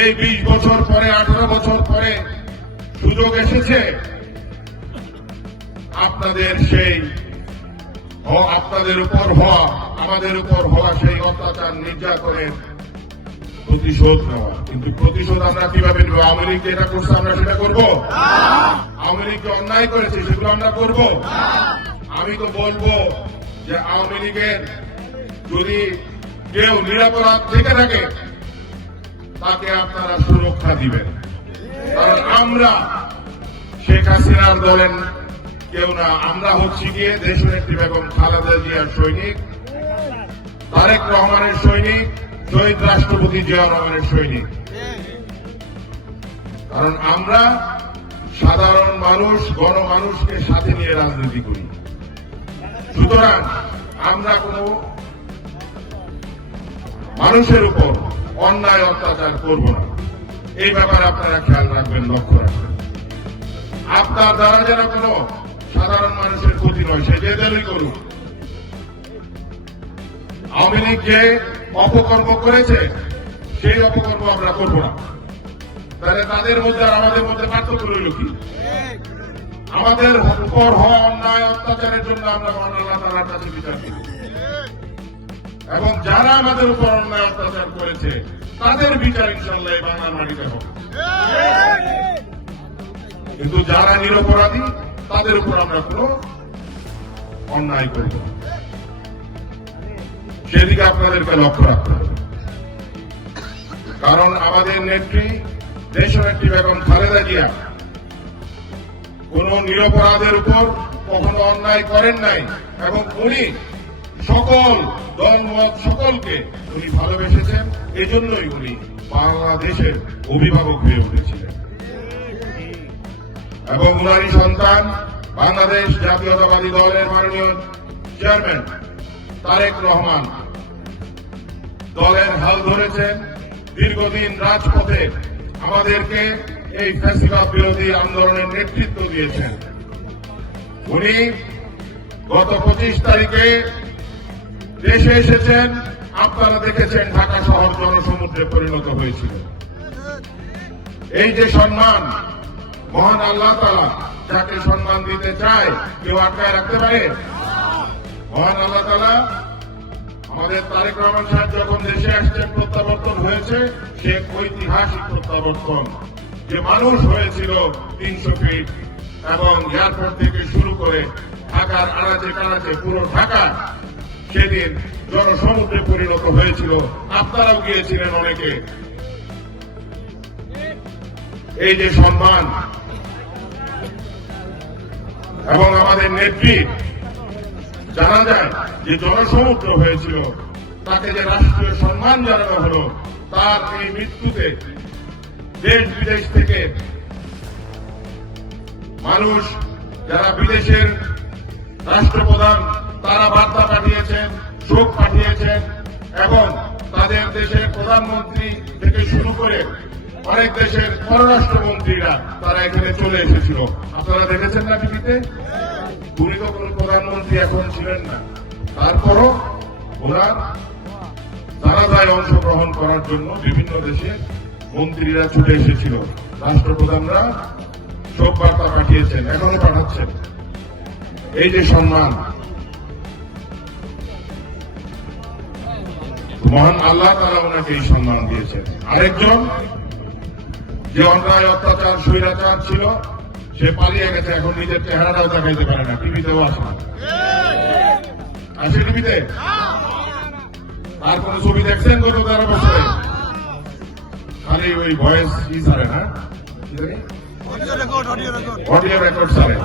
এই 20 বছর পরে 18 বছর পরে সুযোগ এসেছে আপনাদের সেই আপনাদের উপর হওয়া আমাদের উপর হওয়া সেই অত্যাচার নির্যাতনের প্রতিশোধ নেওয়া। কিন্তু প্রতিশোধ আমরা কিভাবে নেব? আওয়ামী লীগ যেটা করছে আমরা সেটা করবো? আওয়ামী লীগ যে অন্যায় করেছে সেগুলো আমরা করবো? আমি তো বলবো যে আওয়ামী লীগের যদি কেউ নিরাপরাধ থেকে থাকে তাকে আপনারা সুরক্ষা দিবেন। কারণ আমরা শেখ হাসিনার দলের কেউ না, আমরা হচ্ছি গিয়ে দেশনেত্রী বেগম খালেদা জিয়ার সৈনিক, তারেক রহমানের সৈনিক, শহীদ রাষ্ট্রপতি জিয়া রহমানের সৈনিক। কারণ আমরা সাধারণ মানুষ, গণমানুষকে সাথে নিয়ে রাজনীতি করি। সুতরাং আমরা কোন মানুষের উপর অন্যায় অত্যাচার করব না। এই ব্যাপারে আপনারা খেয়াল রাখবেন, লক্ষ্য রাখবেন। আপনার দ্বারা যেন কোন সাধারণ মানুষের ক্ষতি নয়, সে যে দলই করুক। আওয়ামী লীগ যে অপকর্ম করেছে সেই অপকর্ম আমরা করব না। তাহলে তাদের মধ্যে আর আমাদের মধ্যে পার্থক্য রইল কি? আমাদের উপর হওয়া অন্যায় অত্যাচারের জন্য আমরা মহান আল্লাহ তাআলার কাছে বিচার দিব, এবং যারা আমাদের উপর অন্যায় অত্যাচার করেছে তাদের বিচার ইনশাআল্লাহ এই বাংলার মাটিতে হবে। কিন্তু যারা নিরপরাধী তাদের উপর আমরা কোন অন্যায় করব না, সেদিকে আপনাদেরকে লক্ষ্য রাখতে হবে। কারণ আমাদের নেত্রী দেশনেত্রী বেগম খালেদা জিয়া কোন নিরপরাধের উপর কখনো অন্যায় করেন নাই, এবং উনি সকল দলমত সকলকে উনি ভালোবেসেছেন। এজন্যই উনি বাংলাদেশের অভিভাবক হয়ে উঠেছিলেন। এবং উনারই সন্তান বাংলাদেশ জাতীয়তাবাদী দলের মাননীয় চেয়ারম্যান তারেক রহমান দলের হাল ধরেছেন, দীর্ঘদিন রাজপথে আমাদেরকে এই ফ্যাসিবাদ বিরোধী আন্দোলনের নেতৃত্ব দিয়েছেন। উনি গত 25 তারিখে দেশে এসেছেন। আপনারা দেখেছেন ঢাকা শহর জনসমুদ্রে পরিণত হয়েছিল। এই যে সম্মান, মহান আল্লাহ তাআলা যাকে সম্মান দিতে চায় কেউ আটকায় রাখতে পারে? মহান আল্লাহ তাআলা আমাদের তারেক রহমান সাহেব যখন দেশে আসছেন, প্রত্যাবর্তন হয়েছে সে ঐতিহাসিক প্রত্যাবর্তন। যে মানুষ হয়েছিল 300 ফিট, এবং এয়ারপোর্ট থেকে শুরু করে ঢাকার আনাচে কানাচে পুরো ঢাকা সেদিন জনসমুদ্রে পরিণত হয়েছিল। আপনারাও গিয়েছিলেন অনেকে। এই যে সম্মান, এবং আমাদের নেত্রী জানা যায় যে জনসমুদ্র হয়েছিল, তাকে যে রাষ্ট্রীয় সম্মান জানানো হলো, তার এই মৃত্যুতে দেশ বিদেশ থেকে মানুষ, যারা বিদেশের রাষ্ট্রপ্রধান, তারা বার্তা পাঠিয়েছেন, শোক পাঠিয়েছেন, এবং তাদের দেশের প্রধানমন্ত্রী থেকে শুরু করে অনেক দেশের পররাষ্ট্রমন্ত্রীরা তারা এখানে চলে এসেছিল। আপনারা দেখেছেন না টিভিতে? উনি তো কোন প্রধানমন্ত্রী এখন ছিলেন না, তারপরও ওনার জানাজায় অংশগ্রহণ করার জন্য বিভিন্ন দেশে মন্ত্রীরা ছুটে এসেছিল, রাষ্ট্রপ্রধানরা শোক বার্তা পাঠিয়েছেন, এখনো পাঠাচ্ছেন। এই যে সম্মান, মহান আল্লাহ তাআলা ওনাকে এই সম্মান দিয়েছেন। আরেকজন যে অন্যায় অত্যাচার স্বৈরাচার ছিল, সে পালিয়ে গেছে, এখন নিজের চেহারাটাও দেখাইতে পারে না, টিভিতেও আসে না। আসে টিভিতে? আর কোন ছবি দেখছেন গত 13 বছরে? খালি ওই ভয়েস ছাড়ে না, অডিও রেকর্ড ছাড়ে।